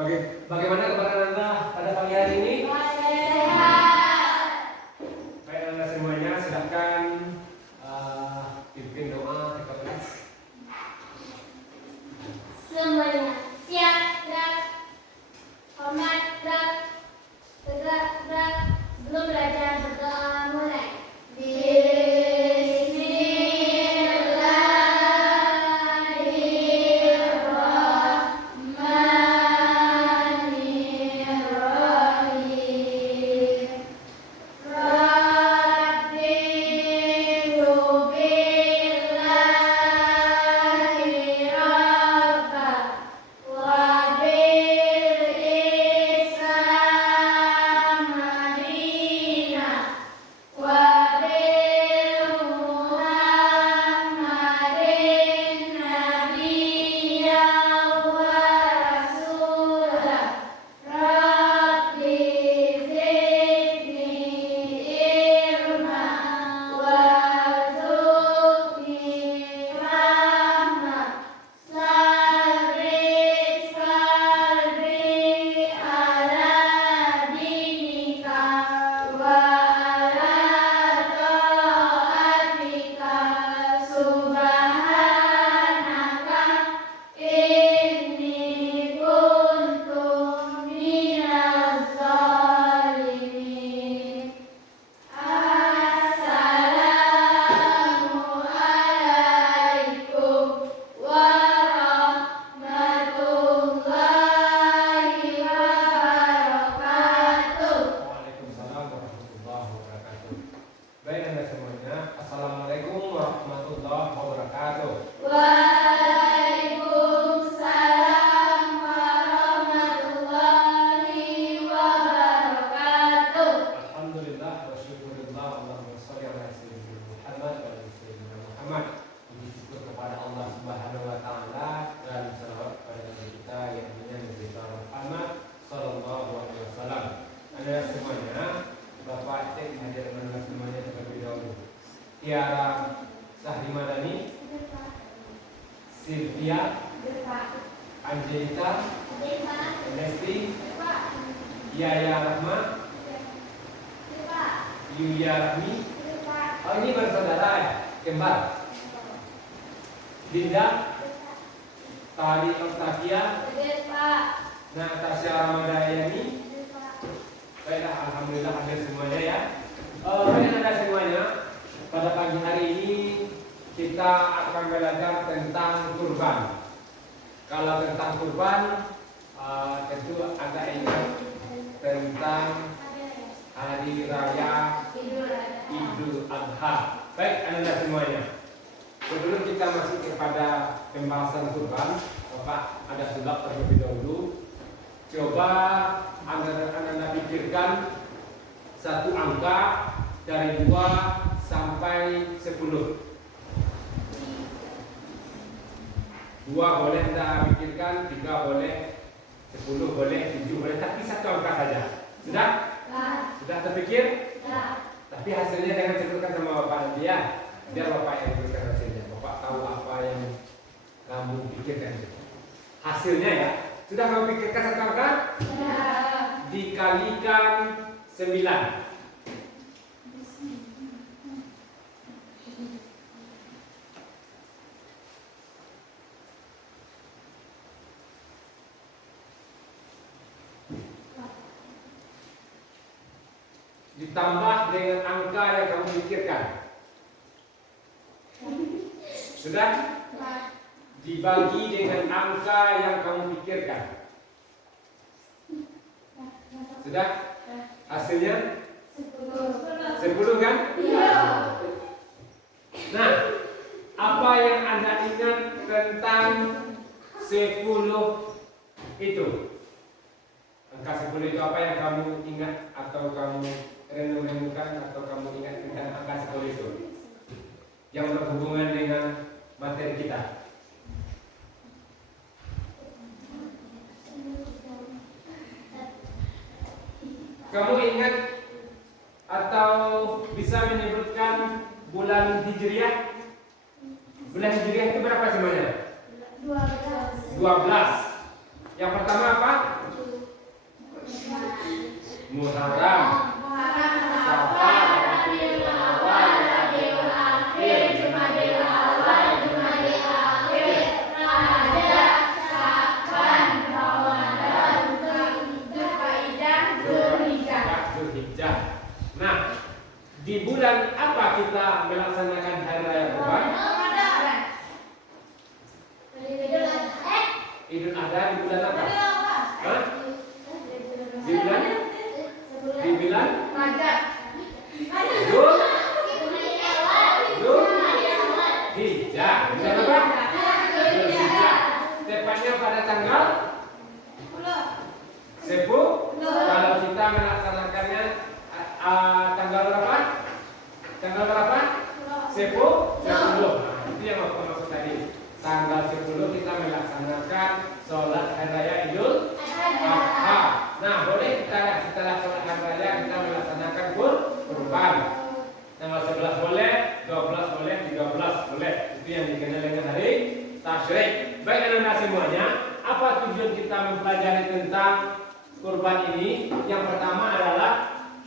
Bagaimana keadaan Anda pada pagi hari ini? Sehat. Baik Anda semuanya, silakan pimpin doa kita kelas. Semuanya siap, gerak, hormat, gerak, tegak, gerak. Sebelum belajar berdoa mulai. Tiara Sahrimadani, Sylvia, Angelita, Lesti, Yaya Rahma, Yulia Rahmi. Oh, ini bersaudara ya, kembar. Linda, Tali Octavia, Natasha Ramadayani. Baiklah, alhamdulillah hadir semuanya ya. Baik Anda semuanya. Pada pagi hari ini kita akan belajar tentang kurban. Kalau tentang kurban, tentu Anda ingat tentang hari raya Idul Adha. Baik Anda semuanya. Sebelum kita masuk kepada pembahasan kurban, Bapak ada sulap terlebih dahulu. Coba Anda pikirkan satu angka dari 2 sampai 10. 2 boleh Anda pikirkan, 3 boleh, 10 boleh, 7 boleh, tapi satu angka saja. Sudah? Sudah terpikir? Tapi hasilnya jangan sebutkan sama Bapak nanti ya. Biar Bapak yang berikan hasilnya. Bapak tahu apa yang kamu pikirkan. Hasilnya ya. Sudah kamu pikirkan satu angka? Dikalikan 9. Ditambah dengan angka yang kamu pikirkan. Sudah? Dibagi dengan angka yang kamu pikirkan. Sudah? Hasilnya? 10 kan? Iya. Nah, apa yang Anda ingat tentang 10 itu? Angka 10 itu apa yang kamu ingat atau kamu renung-renungkan atau kamu ingat tentang angka 10 itu yang berhubungan dengan materi kita? Kamu ingat atau bisa menyebutkan bulan Hijriah? Bulan Hijriah itu berapa semuanya? 12. 12. Yang pertama apa? Muharram, Safar, Rabiul Awal, Rabiul Akhir, Jumadil Awal, Jumadil Akhir, Ramadan, Sya'ban, Ramadan, Dzulqa'dah, Dzulhijjah. Dzulhijjah. Nah, di bulan apa kita melaksanakan hari raya Kurban? Idul Adha di bulan apa? Hah? Di bulan Dzulhijjah. Bulan apa? Dzulhijjah. Tepatnya pada tanggal 10. Kalau kita melaksanakannya tanggal berapa? Tanggal berapa? 10. Nah, itu yang aku maksud tadi. Tanggal 10 kita melaksanakan sholat hari raya Idul Adha. Nah, boleh kita setelah sholat hari raya kita melaksanakan kurban. Tanggal 11 boleh, 12 boleh, 13 boleh. Itu yang dikenal dengan hari tasyrik. Baik anak-anak semuanya, apa tujuan kita mempelajari tentang kurban ini? Yang pertama adalah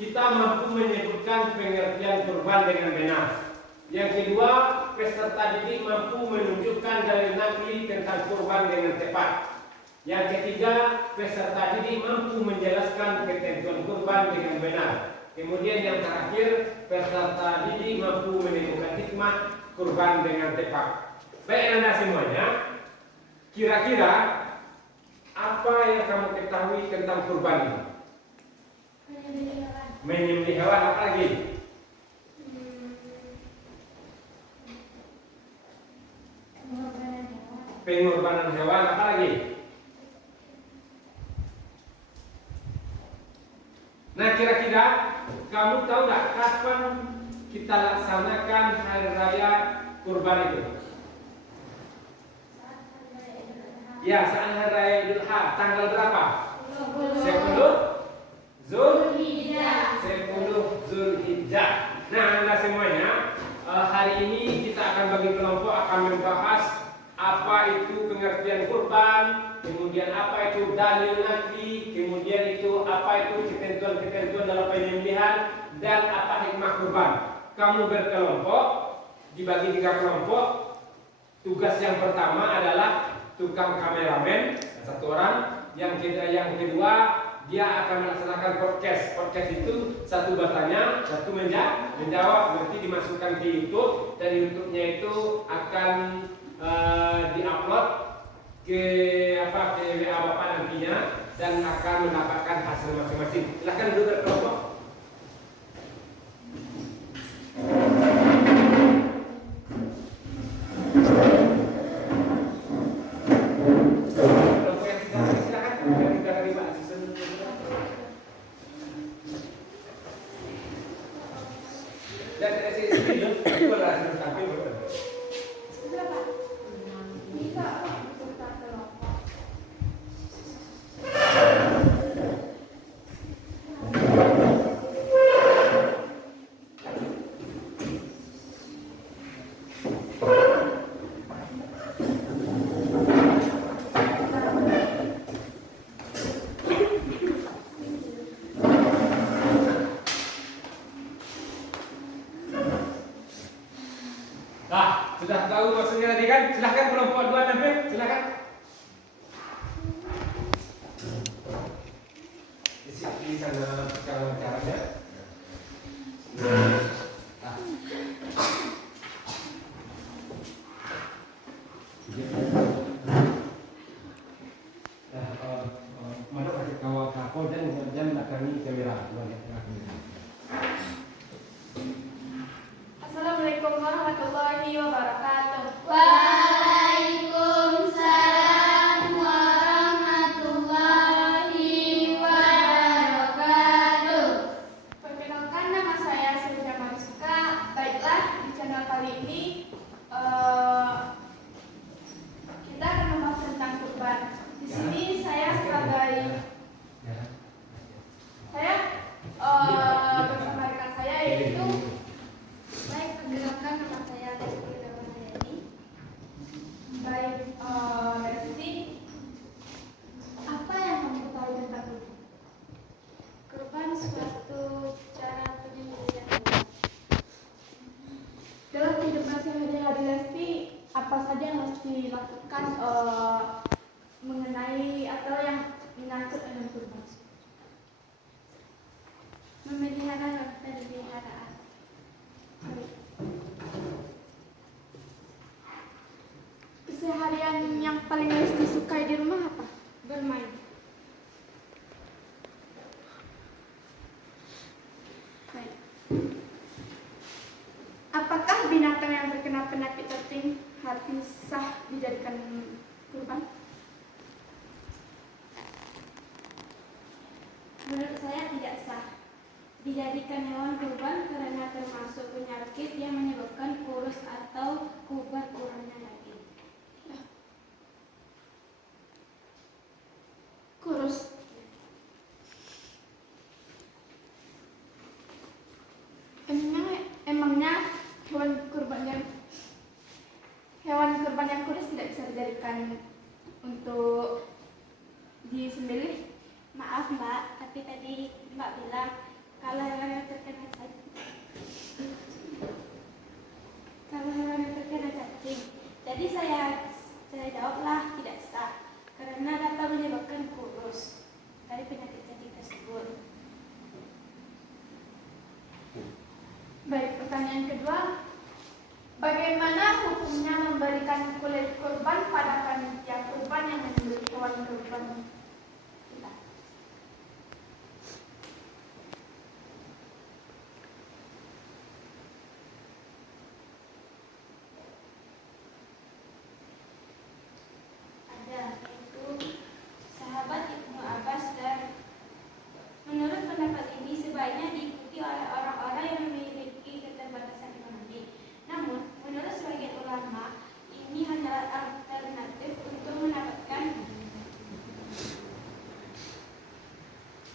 kita mampu menyebutkan pengertian kurban dengan benar. Yang kedua, peserta didik mampu menunjukkan dalil nakli tentang kurban dengan tepat. Yang ketiga, peserta didik mampu menjelaskan ketentuan kurban dengan benar. Kemudian yang terakhir, peserta didik mampu menemukan hikmah kurban dengan tepat. Baik anak semuanya, kira-kira apa yang kamu ketahui tentang kurban ini? Menyembelih hewan, apa lagi? Pengorbanan hewan, apa lagi? Nah, kira-kira kamu tahu nggak kapan kita laksanakan hari raya kurban itu? Ya, saat hari raya Idul Adha, tanggal berapa? 10 Dzulhijjah. Nah, Anda semuanya, hari ini kita akan bagi kelompok akan membahas apa itu pengertian kurban, kemudian apa itu dalil nakli, kemudian itu apa itu ketentuan-ketentuan dalam penyembelihan, dan apa hikmah kurban. Kamu berkelompok, dibagi 3 kelompok. Tugas yang pertama adalah tukang kameramen, 1 orang. Yang kedua dia akan melaksanakan podcast. Podcast itu 1 bertanya, 1 menjawab. Nanti dimasukkan ke YouTube, dan YouTube-nya itu akan diupload ke WA Bapak nantinya, dan akan mendapatkan hasil masing-masing. Silahkan duduk berkelompok. Kelompok yang tidak silakan. Yang tidak terlibat asisten. Dan video itu adalah hasil tampil. Nah, sudah tahu maksudnya tadi kan? Silahkan kelompok 2 tampil, silahkan. Di sana cara caranya. Mana kasih kawal kapol dan belakangi kamera. Assalamualaikum warahmatullahi wabarakatuh. Waalaikumsalam warahmatullahi wabarakatuh. Perkenalkan, nama saya Sylvia Mariska. Baiklah, di channel kali ini kita akan membahas tentang kurban. Di sini saya sebagai membicarakan mengenai atau yang menyangkut dengan kurban. Memelihara dan peliharaan. Keseharian yang paling Lesti sukai di rumah apa? Bermain. Baik. Apakah binatang yang terkena penyakit cacing hati sah dijadikan kurban? Menurut saya tidak sah dijadikan hewan kurban karena termasuk penyakit yang menyebabkan kurus atau kurangnya daging. Kurus. Emangnya hewan kurban yang kurus tidak bisa dijadikan untuk disembelih? Maaf Mbak, tapi tadi Mbak bilang kalau hewan yang terkena cacing. Jadi saya jawablah tidak sah karena dapat menyebabkan kurus dari penyakit cacing tersebut. Baik, pertanyaan kedua. Bagaimana hukumnya memberikan kulit kurban pada panitia kurban yang menyembelih hewan kurban kita? Ada yaitu sahabat Ibnu Abbas dan menurut pendapat ini sebaiknya diikuti oleh orang-orang yang memiliki keterbatasan ekonomi. Namun, menurut sebagian ulama, ini hanyalah alternatif untuk mendapatkan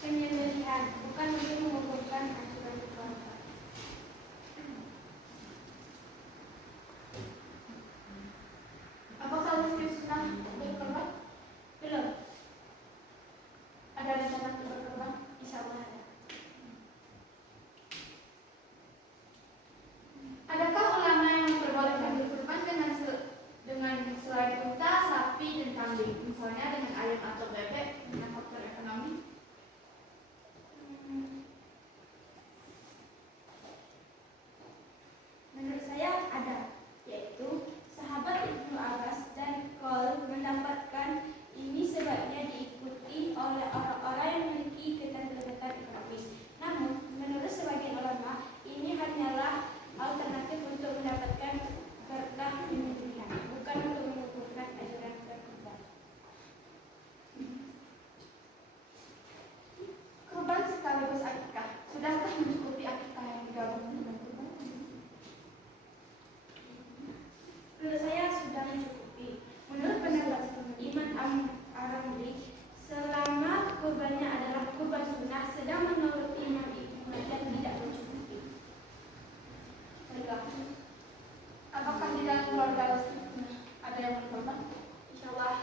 penyembelihan, bukan untuk mengumpulkan anjuran keluarga. Apakah Lesti sudah berkorban? Belum, Ada rencana untuk berkorban? insya Allah ada. Adakah ulama yang memperbolehkan berkorban dengan selain unta, sapi, dan kambing, misalnya dengan ayam atau bebek dengan faktor ekonomi? Menurut saya ada, yaitu sahabat Ibnu Abbas dan Qol mendapatkan ini sebaiknya diikuti oleh orang-orang yang memiliki keterbatasan ekonomis. Namun, menurut sebagian ulama, ini hanyalah alternatif untuk mendapatkan berkah penyembelihan, bukan untuk mengumpulkan ajaran kurban. Kurban sekaligus akikah. Sudahkah mencukupi akikah yang digabungkan dengan kurban? Menurut saya sudah mencukupi. Menurut pendapat Imam Ar-Ramli, selama kurbannya adalah kurban sunnah, sedang menurut Imam Ibnu Majah tidak mencukupi. Baiklah. Apakah di dalam keluarga Lesti ada yang berkorban? Insya Allah,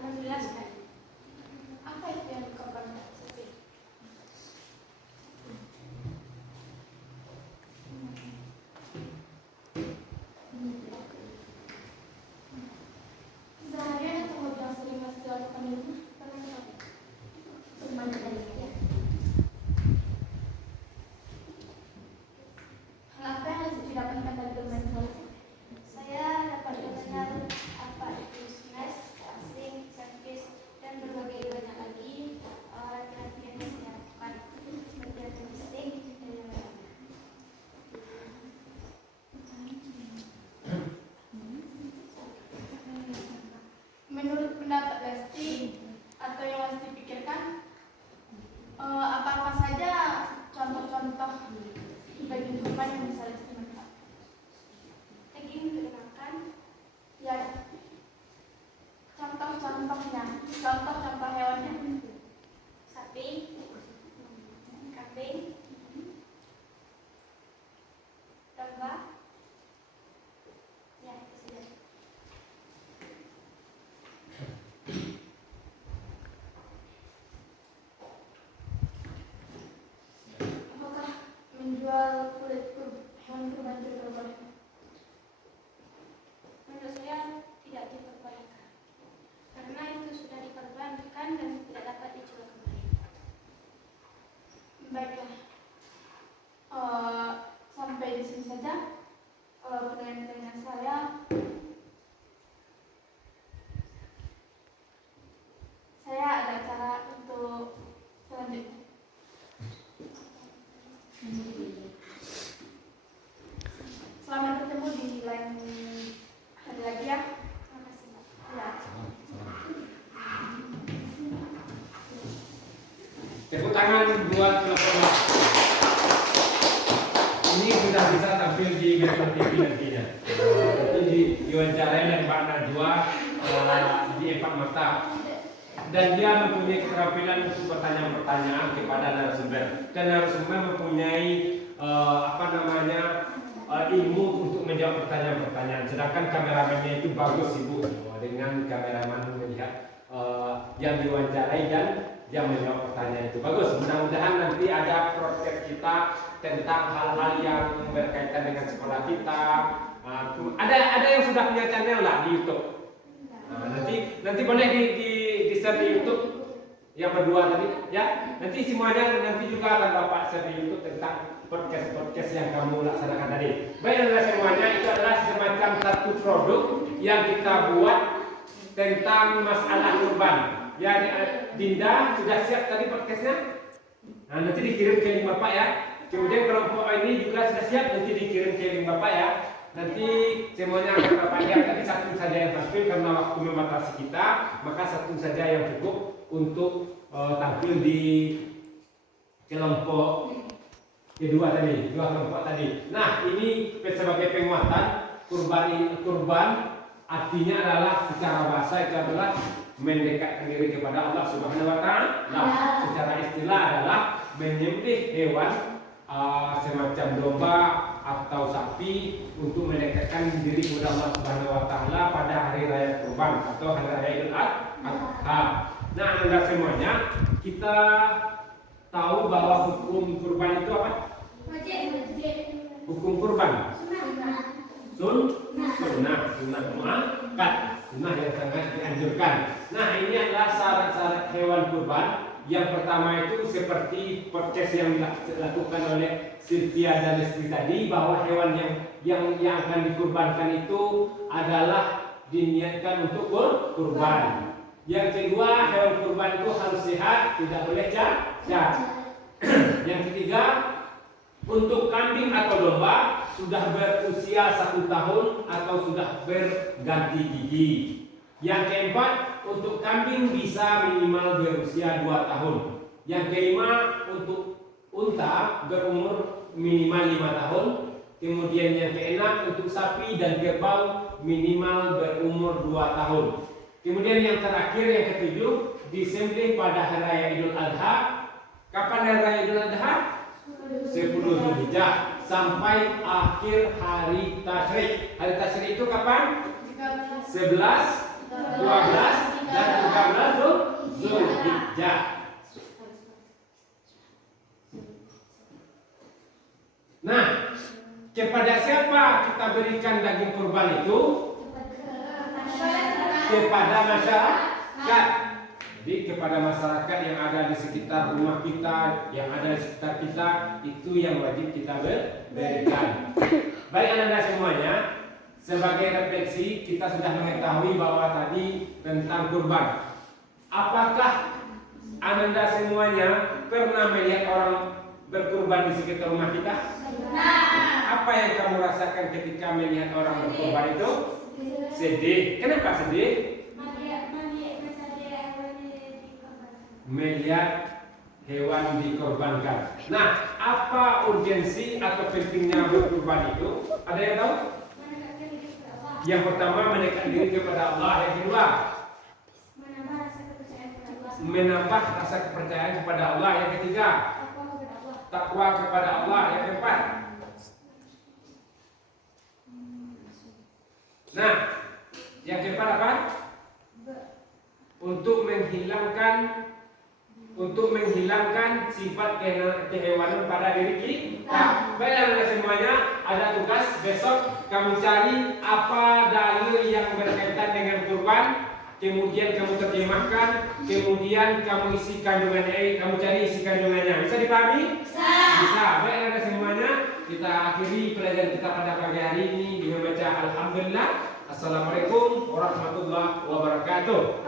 alhamdulillah sudah. Apa itu yang dikorbankan? Seharian atau hobi yang sering Lesti lakukan di rumah? Bermain dari dia. Hal apa yang Lesti dapatkan dari bermain Lesti? Saya dapat mengenal apa itu smash, passing, servis, dan berbagai banyak lagi latihan yang saya lakukan. Latihan fisik dan yang lain. Menurut pendapat Lesti atau yang Lesti pikirkan, apa-apa saja contoh-contoh daging kurban yang bisa Lesti manfaatkan? Daging dikenalkan, Ya, contoh-contohnya, contoh-contoh hewannya. sapi, kambing, domba, ya itu sudah. Apakah menjual kulit hewan di lain hari lagi ya. Makasih Mbak. Ya. Tepuk tangan buat kelompok A. Ini sudah bisa tampil di Metro TV nantinya. Nanti diwawancarai oleh Mbak Najwa di Empat Mata. Dan dia mempunyai keterampilan untuk pertanyaan-pertanyaan kepada narasumber. Dan narasumber mempunyai ilmu untuk menjawab pertanyaan-pertanyaan. Sedangkan kameramennya itu bagus Ibu, dengan kameraman melihat yang diwawancarai dan yang menjawab pertanyaan itu bagus. Mudah-mudahan nanti ada proses kita tentang hal-hal yang berkaitan dengan sekolah kita. Ada yang sudah punya channel lah di YouTube. Nanti boleh di share di YouTube yang berdua tadi ya. Nanti semuanya nanti juga akan Bapak share di YouTube tentang podcast yang kamu laksanakan tadi. Baik semuanya, itu adalah semacam satu produk yang kita buat tentang masalah kurban. Ya, Dinda sudah siap tadi podcastnya? Nah, nanti dikirim ke link Bapak ya. Kemudian kelompok ini juga sudah siap, nanti dikirim ke link Bapak ya. Nanti semuanya akan Bapak lihat, tapi satu saja yang tampil karena waktu membatasi kita, maka satu saja yang cukup untuk tampil di kelompok kedua tadi, dua kelompok tadi. Nah, ini sebagai penguatan kurban artinya adalah secara bahasa itu adalah mendekatkan diri kepada Allah Subhanahu wa taala. Nah, secara istilah adalah menyembelih hewan semacam domba atau sapi untuk mendekatkan diri kepada Allah Subhanahu wa taala pada hari raya kurban atau hari raya Idul Adha. Nah, Anda semuanya kita tahu bahwa hukum kurban itu apa? Hukum kurban sunnah muakkad, sunnah yang sangat dianjurkan. Nah, ini adalah syarat-syarat hewan kurban. Yang pertama itu seperti podcast yang dilakukan oleh Sylvia dan Lesti tadi, bahwa hewan yang akan dikurbankan itu adalah diniatkan untuk kurban. Yang kedua, hewan kurban itu harus sehat, tidak boleh cacat. Yang ketiga, untuk kambing atau domba sudah berusia 1 tahun atau sudah berganti gigi. Yang keempat, untuk kambing bisa minimal berusia 2 tahun. Yang kelima, untuk unta berumur minimal 5 tahun. Kemudian yang keenam, untuk sapi dan kerbau minimal berumur 2 tahun. Kemudian yang terakhir, yang ketujuh, disembelih pada hari raya Idul Adha. Kapan hari raya Idul Adha? 10 Zulhijjah sampai akhir hari Tasyrik. Hari Tasyrik itu kapan? 11, 12 dan 13 Zulhijjah. Nah, kepada siapa kita berikan daging kurban itu? Kepada masyarakat. Jadi kepada masyarakat yang ada di sekitar rumah kita, yang ada di sekitar kita, itu yang wajib kita berikan. Baik anak-anak semuanya, sebagai refleksi kita sudah mengetahui bahwa tadi tentang kurban. Apakah Anda semuanya pernah melihat orang berkurban di sekitar rumah kita? Apa yang kamu rasakan ketika melihat orang berkurban itu? Sedih. Kenapa sedih? Melihat hewan dikorbankan. Nah, apa urgensi atau pentingnya berkurban itu? Ada yang tahu? Yang pertama, mendekatkan diri kepada Allah. Yang kedua, menambah rasa kepercayaan kepada Allah. Yang ketiga, takwa kepada Allah. Yang keempat, nah, yang keempat apa? Untuk menghilangkan sifat kehewanan pada diri kita. Baiklah semuanya, ada tugas besok kamu cari apa dalil yang berkaitan dengan kurban, kemudian kamu terjemahkan, kemudian kamu isi kandungannya, kamu cari isi kandungannya. Bisa dipahami? Bisa. Baiklah semuanya, kita akhiri pelajaran kita pada pagi hari ini dengan baca Alhamdulillah. Assalamualaikum warahmatullahi wabarakatuh.